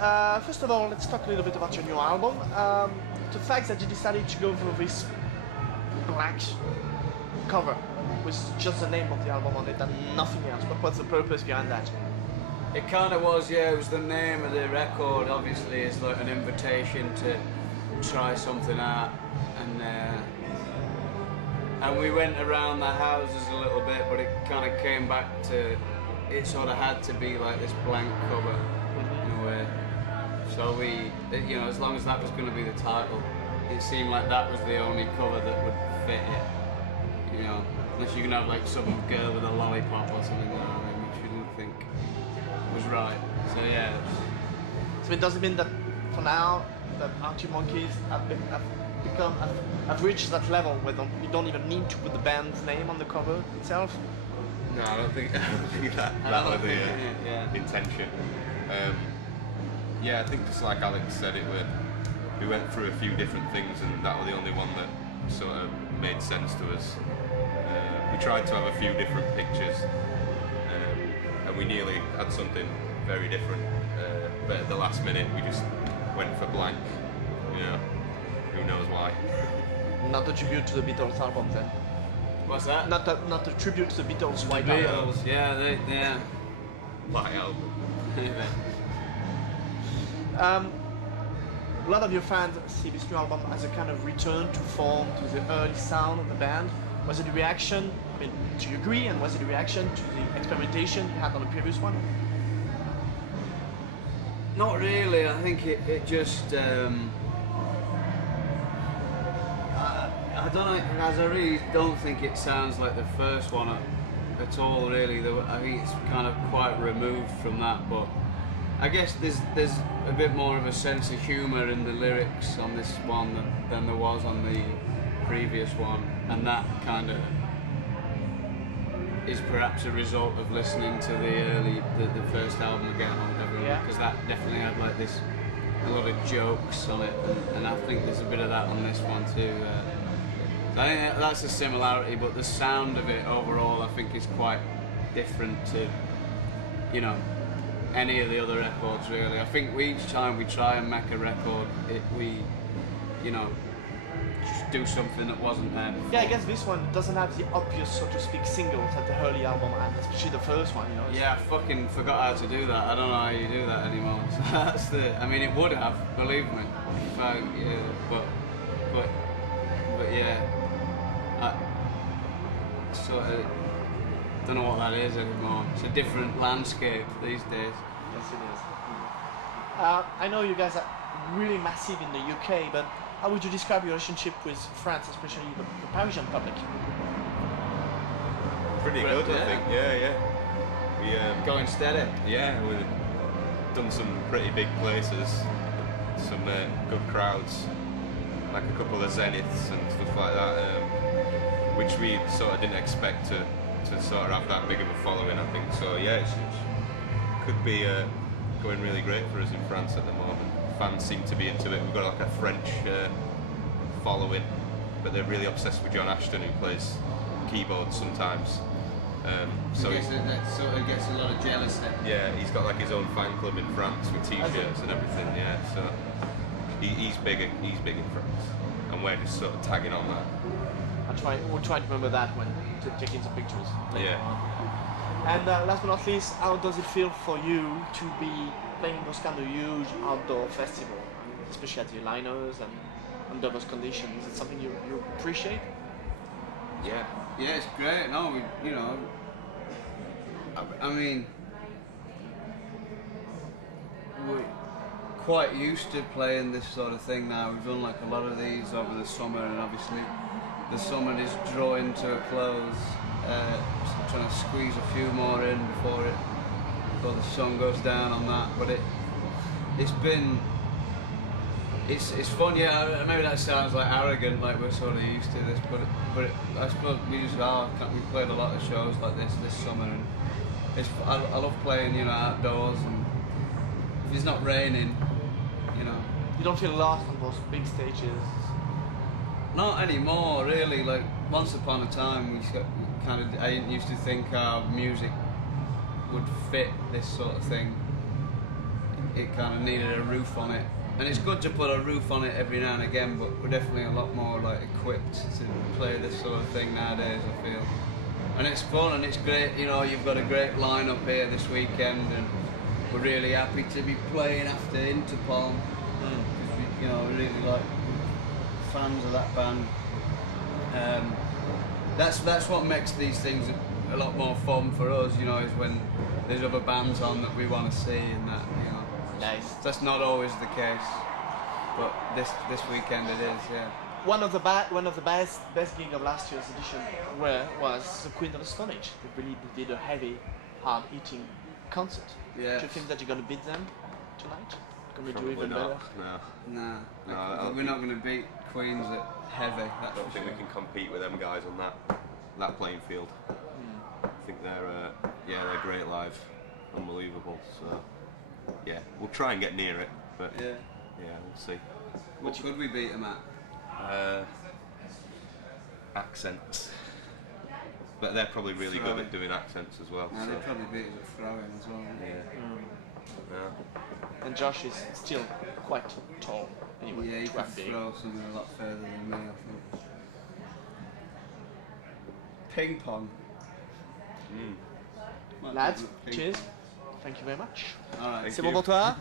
First of all, let's talk a little bit about your new album. The fact that you decided to go for this black cover with just the name of the album on it and nothing else. What was the purpose behind that? It kind of was, yeah. It was the name of the record. Obviously, it's like an invitation to try something out, and we went around the houses a little bit, but it kind of came back to it sort of had to be like this blank cover in a way. So we, you know, as long as that was going to be the title, it seemed like that was the only cover that would fit it. You know, unless you can have like some girl with a lollipop or something like that, which we didn't think was right. So yeah. So it doesn't mean that for now that Arctic Monkeys have reached that level where you don't even need to put the band's name on the cover itself? No, I don't think that was the intention. Yeah, I think just like Alex said, we went through a few different things, and that was the only one that sort of made sense to us. We tried to have a few different pictures, and we nearly had something very different, but at the last minute we just went for blank. You know, who knows why. Not a tribute to the Beatles album then? What's that? Not a tribute to the Beatles White Album. Yeah, yeah. White Album. A lot of your fans see this new album as a kind of return to form, to the early sound of the band. Was it a reaction? I mean, do you agree? And was it a reaction to the experimentation you had on the previous one? Not really. I think it just. I don't know, as I really don't think it sounds like the first one at all, really. I think it's kind of quite removed from that, but I guess there's a bit more of a sense of humour in the lyrics on this one than there was on the previous one, and that kind of is perhaps a result of listening to the first album again or whatever, because that definitely had like a lot of jokes on it, and I think there's a bit of that on this one too. I think that's a similarity, but the sound of it overall I think is quite different to, you know, any of the other records really. I think each time we try and make a record, we, you know, just do something that wasn't there before. Yeah, I guess this one doesn't have the obvious, so to speak, singles that the early album had, especially the first one, you know. Yeah, I fucking forgot how to do that. I don't know how you do that anymore. So that's I mean, it would have, believe me. But yeah. I sort of don't know what that is anymore. It's a different landscape these days. Yes, it is. I know you guys are really massive in the UK, but how would you describe your relationship with France, especially the Parisian public? Pretty good, I think. Yeah. We going steady. Yeah, we've done some pretty big places, some good crowds, like a couple of Zeniths and stuff like that. Which we sort of didn't expect to sort of have that big of a following, I think. So yeah, it could be going really great for us in France at the moment. Fans seem to be into it. We've got like a French following, but they're really obsessed with John Ashton, who plays keyboards sometimes. So that sort of gets a lot of jealousy. Yeah, he's got like his own fan club in France with T-shirts and everything. Yeah, so he's big in France, and we're just sort of tagging on that. We'll try to remember that when taking some pictures later on. And last but not least, how does it feel for you to be playing those kind of huge outdoor festivals, especially at the Liners and under those conditions? Is it something you appreciate? Yeah. Yeah, it's great. No, you know, I mean, we're quite used to playing this sort of thing now. We've done like a lot of these over the summer, and obviously the summer is drawing to a close, trying to squeeze a few more in before the sun goes down on that. But it's fun. Yeah, maybe that sounds like arrogant, like we're sort of used to this, but I suppose we just are. We played a lot of shows like this summer, and I love playing, you know, outdoors, and if it's not raining, you know. You don't feel lost on those big stages. Not anymore, really. Like once upon a time, I didn't used to think our music would fit this sort of thing. it kind of needed a roof on it. And it's good to put a roof on it every now and again, but we're definitely a lot more like equipped to play this sort of thing nowadays, I feel. And it's fun and it's great, you know, you've got a great lineup here this weekend, and we're really happy to be playing after Interpol, because we, you know, we really like fans of that band. That's what makes these things a lot more fun for us, you know, is when there's other bands on that we want to see, and that, you know. Nice. That's not always the case, but this weekend it is, yeah. One of the best gig of last year's edition was the Queen of the Stone Age. They really did a heavy, hard-hitting concert. Yeah. Do you think that you're gonna beat them tonight? Gonna Probably do even not. better? Nah, No, we're not going to beat Queens at heavy. I That's don't for think sure. we can compete with them guys on that playing field. I think they're great live, unbelievable. So yeah, we'll try and get near it, but Yeah. we'll see. What could we beat them at? Accents, but they're probably really good Throwing. at doing accents as well. No, So they'd probably beat us at throwing as well. yeah. And Josh is still quite tall. Anyway, Yeah, you could quite big. throw something a lot further than me, I think. Ping pong. Might be Lads, good ping cheers. pong. Thank you very much. All right. Thank C'est you. bon pour toi?